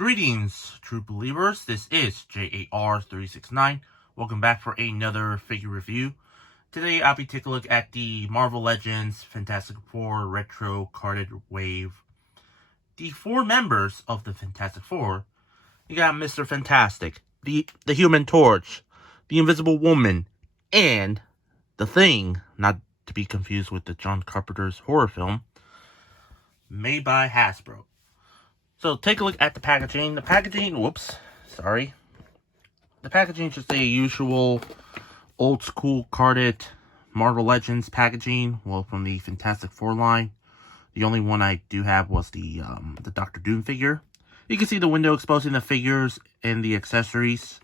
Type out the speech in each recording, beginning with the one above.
Greetings, true believers. This is J.A.R. 369. Welcome back for another figure review. Today, I'll be taking a look at the Marvel Legends Fantastic Four Retro Carded Wave. The four members of the Fantastic Four. You got Mr. Fantastic, the Human Torch, the Invisible Woman, and the Thing, not to be confused with the John Carpenter's horror film, made by Hasbro. So take a look at the packaging. The packaging is just a usual old school carded Marvel Legends packaging. Well, from the Fantastic Four line. The only one I do have was the Doctor Doom figure. You can see the window exposing the figures and the accessories.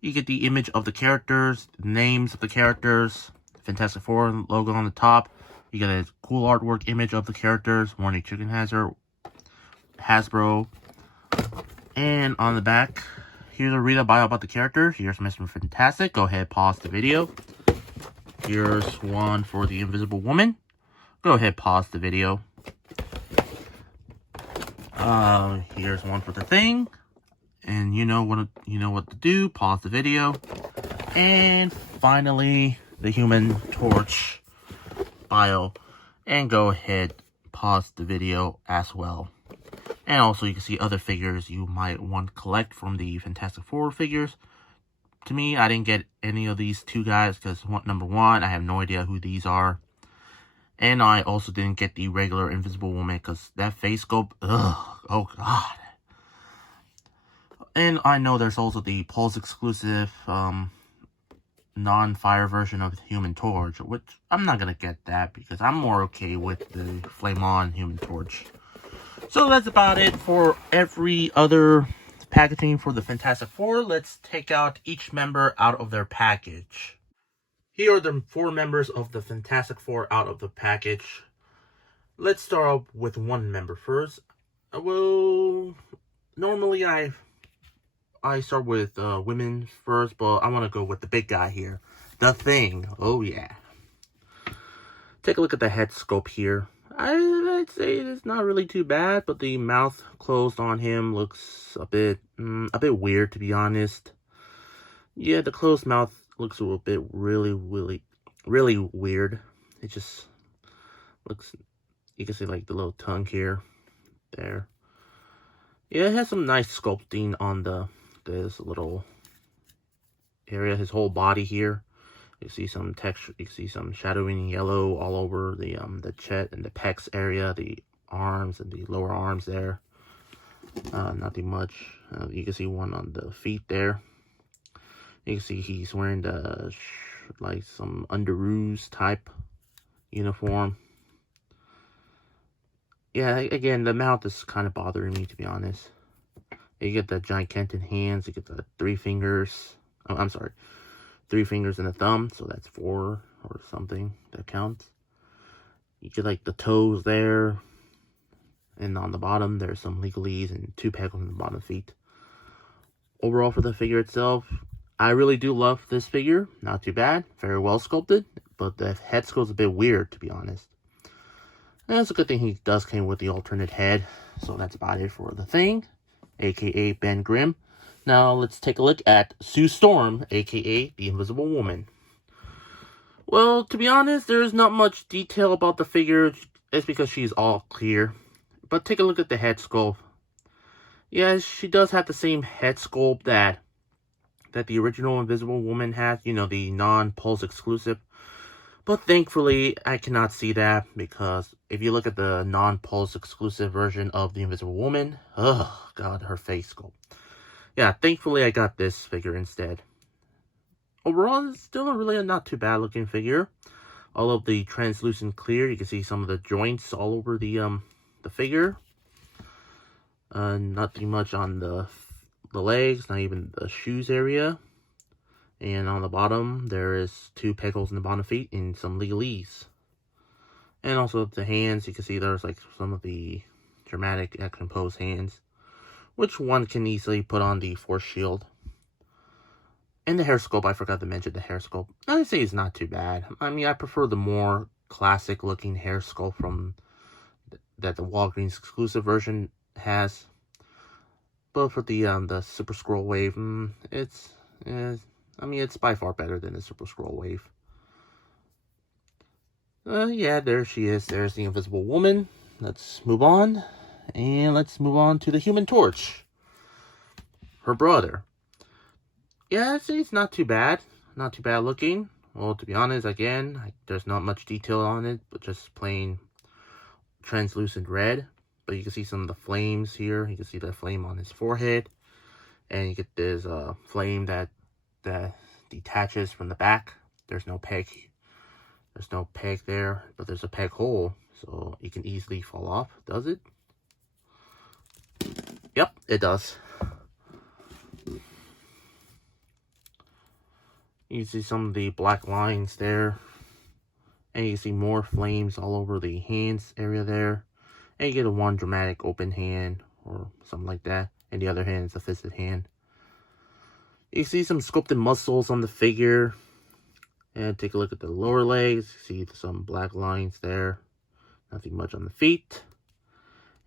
You get the image of the characters, the names of the characters, Fantastic Four logo on the top. You get a cool artwork image of the characters, Warning Chicken Hazard, Hasbro. And on the back, here's a read a bio about the character. Here's Mr. Fantastic. Go ahead, pause the video. Here's one for the Invisible Woman. Go ahead, pause the video. Here's one for the Thing. And you know what to do. Pause the video. And finally, the Human Torch bio. And go ahead, pause the video as well. And also, you can see other figures you might want to collect from the Fantastic Four figures. To me, I didn't get any of these two guys because, number one, I have no idea who these are. And I also didn't get the regular Invisible Woman because that face sculpt, oh god. And I know there's also the Pulse exclusive, non-fire version of the Human Torch, which I'm not going to get that because I'm more okay with the Flame-On Human Torch. So that's about it for every other packaging for the Fantastic Four. Let's take out each member out of their package. Here are the four members of the Fantastic Four out of the package. Let's start off with one member first. Well, normally I start with women first, but I want to go with the big guy here. The Thing. Oh yeah. Take a look at the head sculpt here. I'd say it's not really too bad, but the mouth closed on him looks a bit weird, to be honest. Yeah, the closed mouth looks a little bit really weird. It just looks, you can see like the little tongue here, there. Yeah, it has some nice sculpting on this little area, his whole body here. You see some texture, you see some shadowing yellow all over the chest and the pecs area, the arms and the lower arms there. Nothing much. You can see one on the feet there. You can see he's wearing the like some Underoos type uniform. Yeah, again, the mouth is kind of bothering me, to be honest. You get the gigantic hands. You get the 3 fingers. Oh, I'm sorry. 3 fingers and a thumb, so that's 4 or something that counts. You get like the toes there, and on the bottom there's some legalese and 2 pegals on the bottom feet. Overall, for the figure itself, I really do love this figure. Not too bad, very well sculpted, but the head sculpt is a bit weird, to be honest. And it's a good thing he does came with the alternate head, so that's about it for the Thing, aka Ben Grimm. Now, let's take a look at Sue Storm, aka the Invisible Woman. Well, to be honest, there's not much detail about the figure. It's because she's all clear. But take a look at the head sculpt. Yeah, she does have the same head sculpt that the original Invisible Woman has. You know, the non-Pulse exclusive. But thankfully, I cannot see that because if you look at the non-Pulse exclusive version of the Invisible Woman, oh god, her face sculpt. Yeah, thankfully I got this figure instead. Overall, it's still a not too bad looking figure. All of the translucent clear, you can see some of the joints all over the figure. Nothing much on the legs, not even the shoes area. And on the bottom, there is 2 pegals in the bottom feet and some legalese. And also the hands, you can see there's like some of the dramatic action pose hands, which one can easily put on the Force Shield. And the hair sculpt, I forgot to mention the hair sculpt. I'd say it's not too bad. I mean, I prefer the more classic looking hair sculpt from that the Walgreens exclusive version has. But for the Super Scroll Wave, I mean, it's by far better than the Super Scroll Wave. Yeah, there she is. There's the Invisible Woman. Let's move on. And let's move on to the Human Torch. Her brother. Yeah, it's not too bad. Not too bad looking. Well, to be honest, again, there's not much detail on it, but just plain translucent red. But you can see some of the flames here. You can see the flame on his forehead. And you get this flame that detaches from the back. There's no peg. There's no peg there, but there's a peg hole. So it can easily fall off. Does it? Yep, it does. You can see some of the black lines there. And you can see more flames all over the hands area there. And you get a one dramatic open hand or something like that. And the other hand is a fisted hand. You can see some sculpted muscles on the figure. And take a look at the lower legs. You see some black lines there. Nothing much on the feet.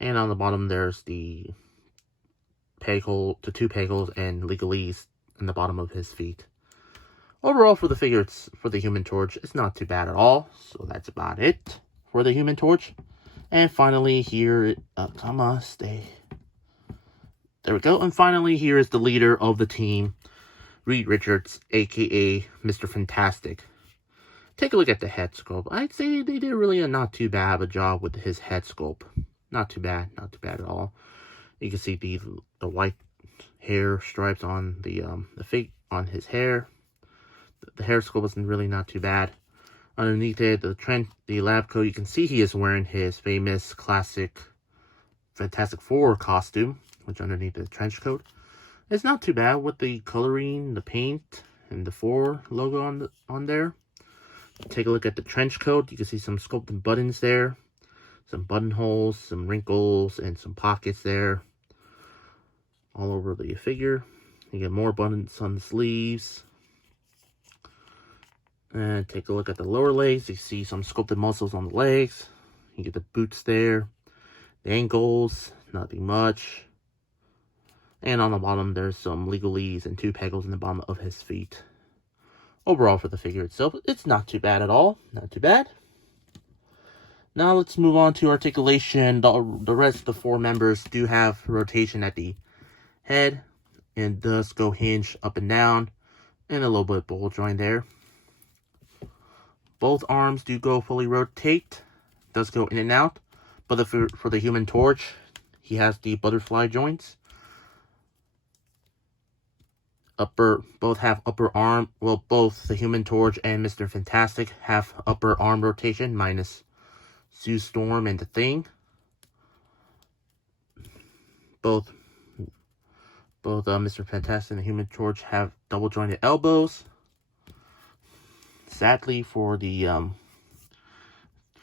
And on the bottom there's the peg hole, the two peg holes and legalese in the bottom of his feet. Overall, for the figure, for the Human Torch, it's not too bad at all. So that's about it for the Human Torch. And finally, here, come on, stay. There we go. And finally, here is the leader of the team, Reed Richards, aka Mr. Fantastic. Take a look at the head sculpt. I'd say they did really a not too bad of a job with his head sculpt. Not too bad at all. You can see the white hair stripes on on his hair. The hair sculpt wasn't really not too bad. Underneath it, the lab coat, you can see he is wearing his famous classic Fantastic Four costume, which underneath the trench coat. It's not too bad with the coloring, the paint, and the 4 logo on there. Take a look at the trench coat. You can see some sculpted buttons there. Some buttonholes, some wrinkles, and some pockets there. All over the figure. You get more buttons on the sleeves. And take a look at the lower legs. You see some sculpted muscles on the legs. You get the boots there. The ankles, nothing much. And on the bottom, there's some legalese and 2 pegals in the bottom of his feet. Overall, for the figure itself, it's not too bad at all. Not too bad. Now let's move on to articulation. The rest of the 4 members do have rotation at the head. And does go hinge up and down. And a little bit of ball joint there. Both arms do go fully rotate. Does go in and out. But for the Human Torch, he has the butterfly joints. Both have upper arm. Well, both the Human Torch and Mr. Fantastic have upper arm rotation, minus Sue Storm and the Thing. Both Mr. Fantastic and the Human Torch have double jointed elbows. Sadly, for the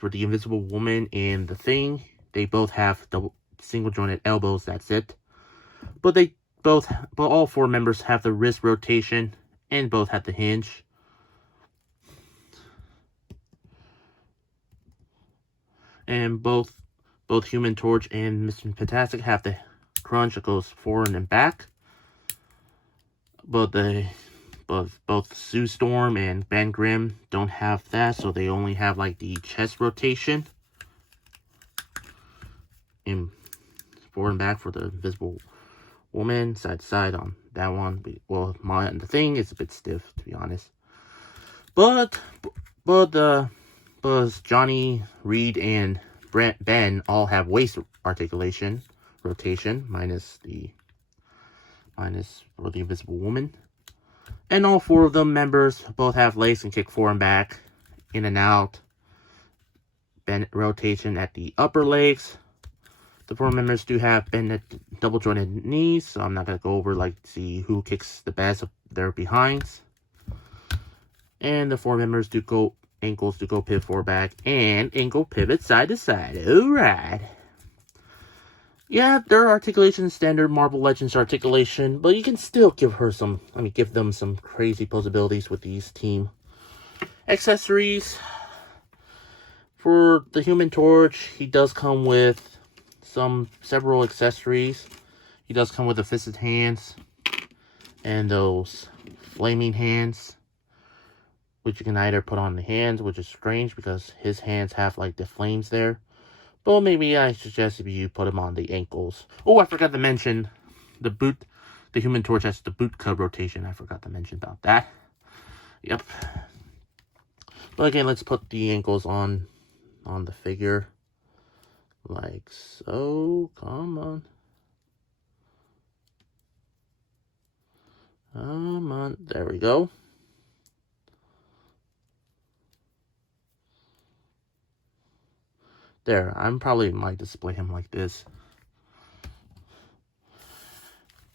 Invisible Woman and the Thing, they both have single jointed elbows. That's it. But all 4 members have the wrist rotation, and both have the hinge. And both Human Torch and Mr. Fantastic have the crunch that goes forward and back. But both Sue Storm and Ben Grimm don't have that, so they only have like the chest rotation. And forward and back for the Invisible Woman, side to side on that one. Well, the Thing is a bit stiff, to be honest. But Johnny, Reed, and Ben all have waist articulation rotation, minus for the Invisible Woman. And all 4 of them members both have legs and kick forward and back, in and out. Bend rotation at the upper legs. The 4 members do have bend at double jointed knees, so I'm not going to go over see who kicks the best of their behinds. And the 4 members do go ankles to go pivot forward back and ankle pivot side to side. Alright. Yeah, their articulation is standard Marvel Legends articulation, but you can still give them some crazy possibilities with these team accessories. For the Human Torch, he does come with several accessories. He does come with the fisted hands and those flaming hands, which you can either put on the hands, which is strange because his hands have like the flames there. But maybe I suggest if you put him on the ankles. Oh, I forgot to mention the boot. The Human Torch has the boot cut rotation. I forgot to mention about that. Yep. But again, let's put the ankles on the figure. Like so. Come on. Come on. There we go. There. I probably might display him like this.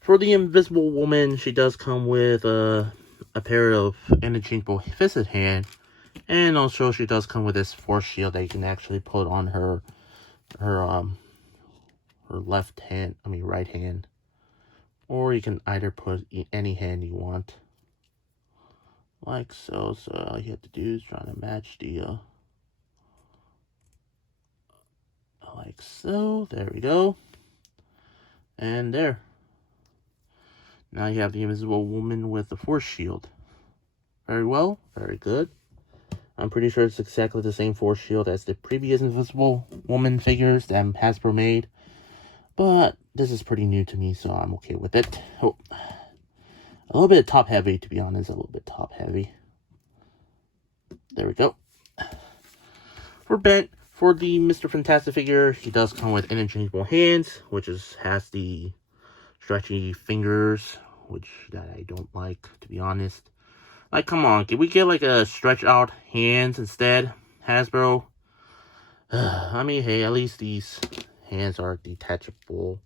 For the Invisible Woman, she does come with a pair of interchangeable fisted hand. And also she does come with this force shield that you can actually put on her left hand, right hand. Or you can either put any hand you want. Like so. So all you have to do is try to match the like so. There we go. And there. Now you have the Invisible Woman with the force shield. Very well. Very good. I'm pretty sure it's exactly the same force shield as the previous Invisible Woman figures that Hasbro made. But this is pretty new to me, so I'm okay with it. Oh, a little bit top heavy, to be honest. A little bit top heavy. There we go. For the Mr. Fantastic figure, he does come with interchangeable hands, which has the stretchy fingers, which that I don't like, to be honest. Like, come on, can we get like a stretch out hands instead, Hasbro? Hey, at least these hands are detachable,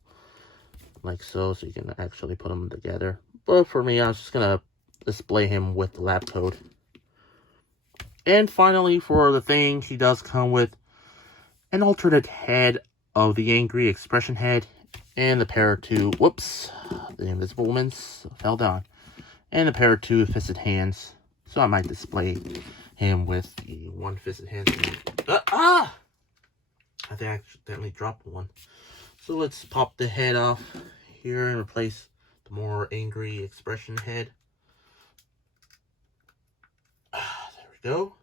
like so you can actually put them together. But for me, I was just gonna display him with the lab coat. And finally, for the thing, he does come with an alternate head of the Angry Expression head, and the pair of two, whoops, the Invisible Woman fell down, and a pair of two fisted hands. So I might display him with the one fisted hand. I think I accidentally dropped one. So let's pop the head off here and replace the more Angry Expression head. There we go.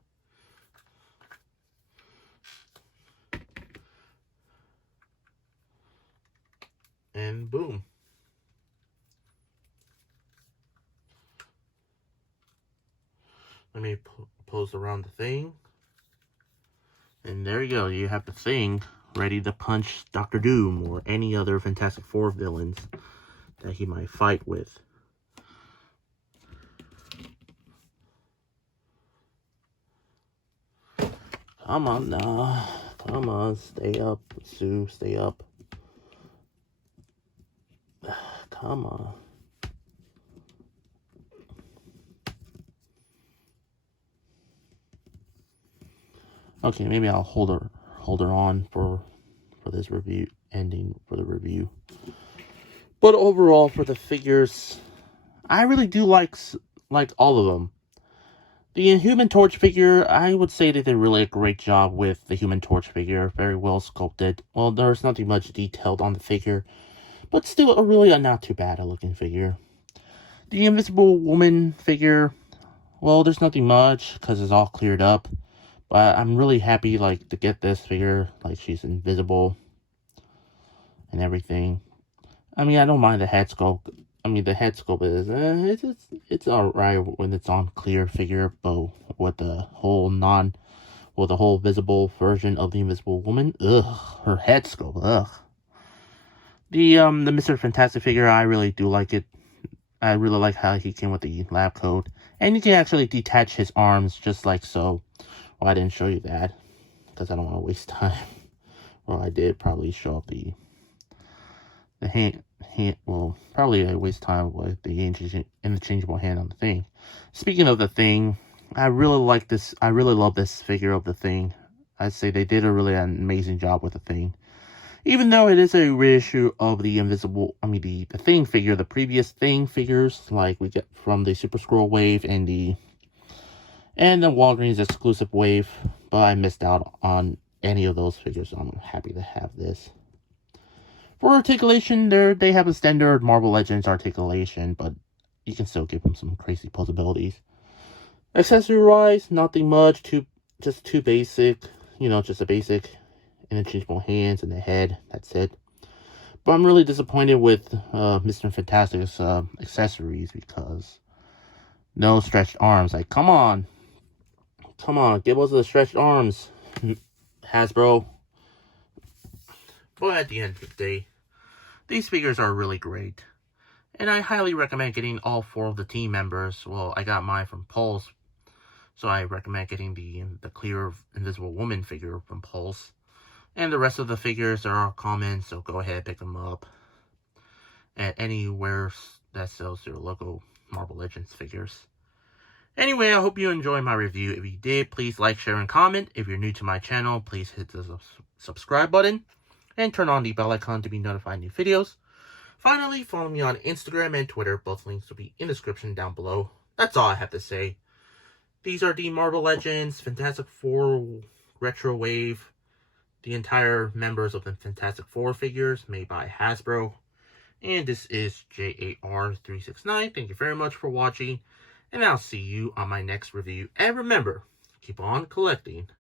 And boom. Let me pose around the thing. And there you go. You have the thing ready to punch Dr. Doom or any other Fantastic Four villains that he might fight with. Come on now. Come on. Stay up, Sue. Stay up. Come on. Okay, maybe I'll hold her on for this review for the review. But overall, for the figures, I really do like all of them. The Human Torch figure, I would say they did really a great job with the Human Torch figure. Very well sculpted. Well, there's nothing much detailed on the figure, but still a not too bad looking figure. The Invisible Woman figure, well, there's nothing much because it's all cleared up. But I'm really happy, to get this figure. She's invisible and everything. I don't mind the head sculpt. The head sculpt is, it's alright when it's on clear figure, but with the whole visible version of the Invisible Woman, her head sculpt, The Mr. Fantastic figure, I really do like it. I really like how he came with the lab coat. And you can actually detach his arms just like so. Well, I didn't show you that because I don't want to waste time. Well, I did probably show up the hand. Well, probably I waste time with the interchangeable hand on the thing. Speaking of the thing, I really like this. I really love this figure of the thing. I'd say they did an amazing job with the thing. Even though it is a reissue of the the Thing figure, the previous Thing figures, like we get from the Super Scroll wave and the Walgreens exclusive wave, but I missed out on any of those figures, so I'm happy to have this. For articulation, they have a standard Marvel Legends articulation, but you can still give them some crazy possibilities. Accessory-wise, nothing much. Just two basic, just a basic interchangeable hands and a head. That's it. But I'm really disappointed with Mr. Fantastic's accessories because no stretched arms. Like, come on, give us the stretched arms, Hasbro. But at the end of the day, these figures are really great. And I highly recommend getting all 4 of the team members. Well, I got mine from Pulse, so I recommend getting the clear Invisible Woman figure from Pulse. And the rest of the figures are all common, so go ahead, pick them up at anywhere that sells your local Marvel Legends figures. Anyway, I hope you enjoyed my review. If you did, please like, share, and comment. If you're new to my channel, please hit the subscribe button and turn on the bell icon to be notified of new videos. Finally, follow me on Instagram and Twitter. Both links will be in the description down below. That's all I have to say. These are the Marvel Legends Fantastic Four Retro Wave. The entire members of the Fantastic Four figures made by Hasbro. And this is J.A.R. 369. Thank you very much for watching. And I'll see you on my next review. And remember, keep on collecting.